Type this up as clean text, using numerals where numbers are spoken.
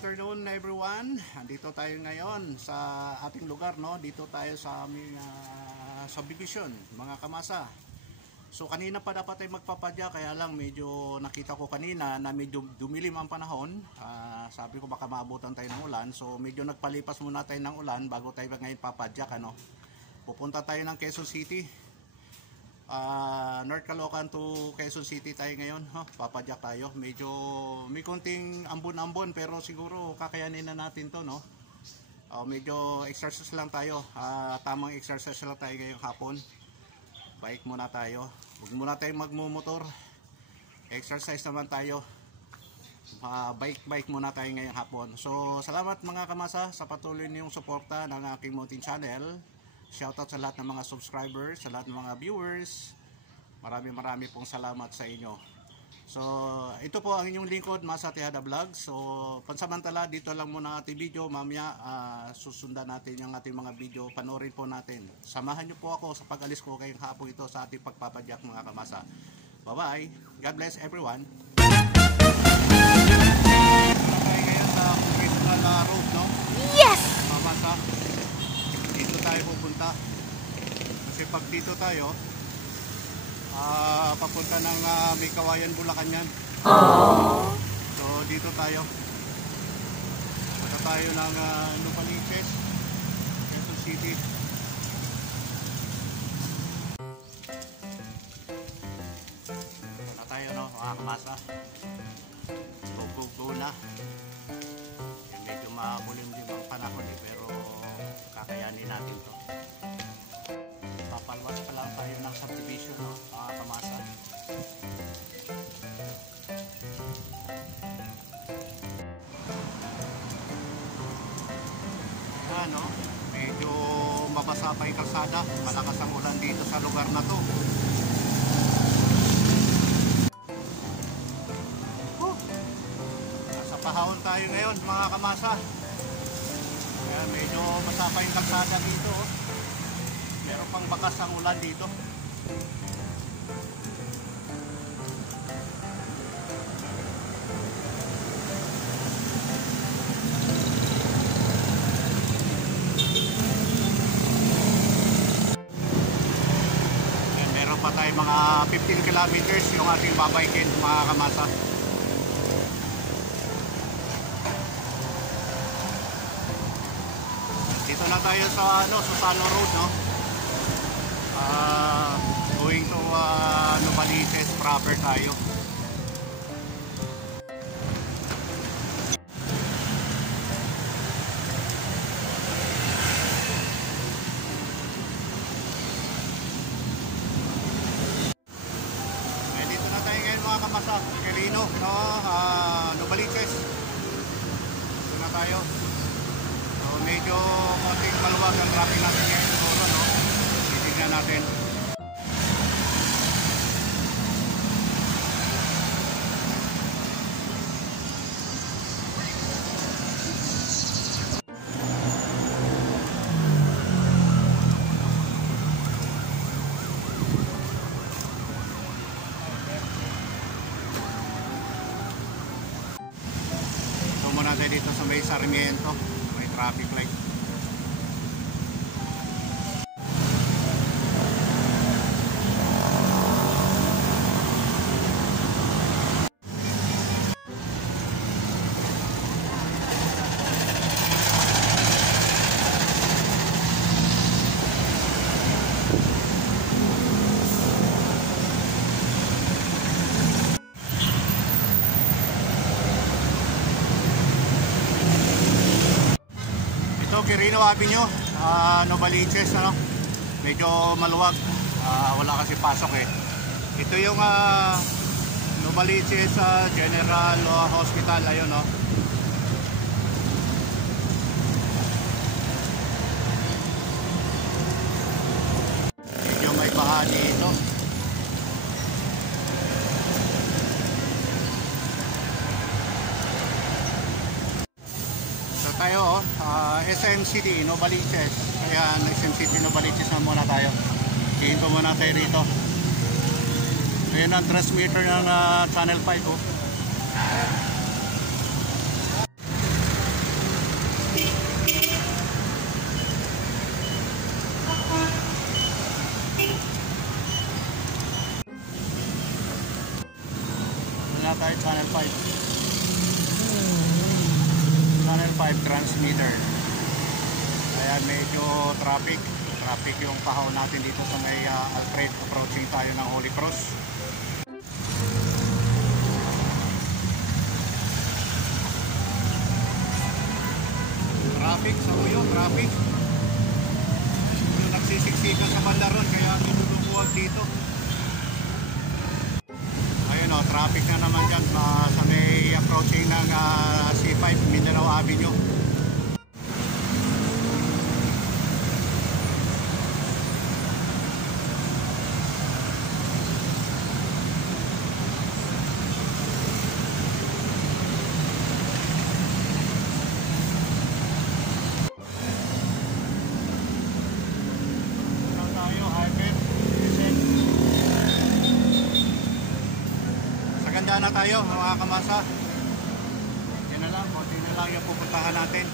afternoon everyone. Andito tayo ngayon sa ating lugar, no? Dito tayo sa aming subdivision, mga kamasa. So kanina pa dapat tayo magpapadya, kaya lang medyo nakita ko kanina na medyo dumilim ang panahon. Sabi ko baka maabutan tayo ng ulan. So medyo nagpalipas muna tayo ng ulan bago tayo ngayon papadya, ano? Pupunta tayo ng Quezon City. North Caloocan to Quezon City tayo ngayon, papadyak tayo. Medyo may konting ambon-ambon pero siguro kakayanin na natin to, no? Medyo exercise lang tayo, tamang exercise lang tayo ngayong hapon. Bike muna tayo, huwag muna tayong magmumotor, exercise naman tayo. Bike muna tayo ngayong hapon. So salamat mga kamasa sa patuloy niyong suporta ng aking mountain channel. Shoutout sa lahat ng mga subscribers, sa lahat ng mga viewers. Marami pong salamat sa inyo. So, ito po ang inyong lingkod, Masa Tejada Vlog. So, pansamantala, dito lang muna ang ating video. Mamaya, susundan natin yung ating mga video. Panoorin po natin. Samahan nyo po ako sa pag-alis ko ngayong hapon ito sa ating pagpapadyak, mga kamasa. Bye-bye. God bless everyone. Tayo ngayon sa Congressional Road, no? Yes! Kamasa. Dito tayo pupunta kasi pag dito tayo papunta ng may Kawayan, Bulacan yan. So dito tayo punta tayo ng Nopaliches, Quezon City. Punta tayo, no, mga kamasa. Go na. Medyo makulimlim ang panahon pero kakayanin natin to. Papalwas pa lang tayo ng subdivision, no, mga kamasa. Ano, medyo mabasa pa yung kalsada. Malakas ang ulan dito sa lugar na to. Nasa Pahawon tayo ngayon, mga kamasa. Kaya medyo masapa yung kalsada dito. Meron pang bakas ang ulan dito. Meron pa tayo mga 15 kilometers yung ating babaykin, mga kamasa. Dito na tayo sa Susano Road, no? Going to Nopaliches proper tayo. Dito na tayo ngayon, mga kamasa. Quirino, no? Nopaliches. Dito na tayo. So medyo konting maluwag ang traffic natin ngayon siguro, no? Titignan natin. So muna tayo dito sa may Sarmiento, may traffic light. Quirino Avenue, Nopaliches, ano? Medyo maluwag, wala kasi pasok eh. Ito yung Nopaliches General Hospital, ayun, no? Medyo may baha dito. Tayo, SM City, Nopaliches. Ayan, SM City, Nopaliches na muna tayo. Hinto muna tayo rito. Ayan ang transmitter ng Channel 5, oh. na tayo, channel 5. Channel 5 transmitter. Ayan, medyo traffic yung pahaw natin dito sa may Alfred. Approaching tayo ng Holy Cross. Traffic sa Uyo, traffic. Yung nagsisiksikan sa Bandaron, kaya nilulubuwag dito. Ayun o, traffic na naman dyan sa may approaching ng C5 Mindanao Avenue. Na tayo mga kamasa. Yan na lang, konti na lang yung pupuntahan natin.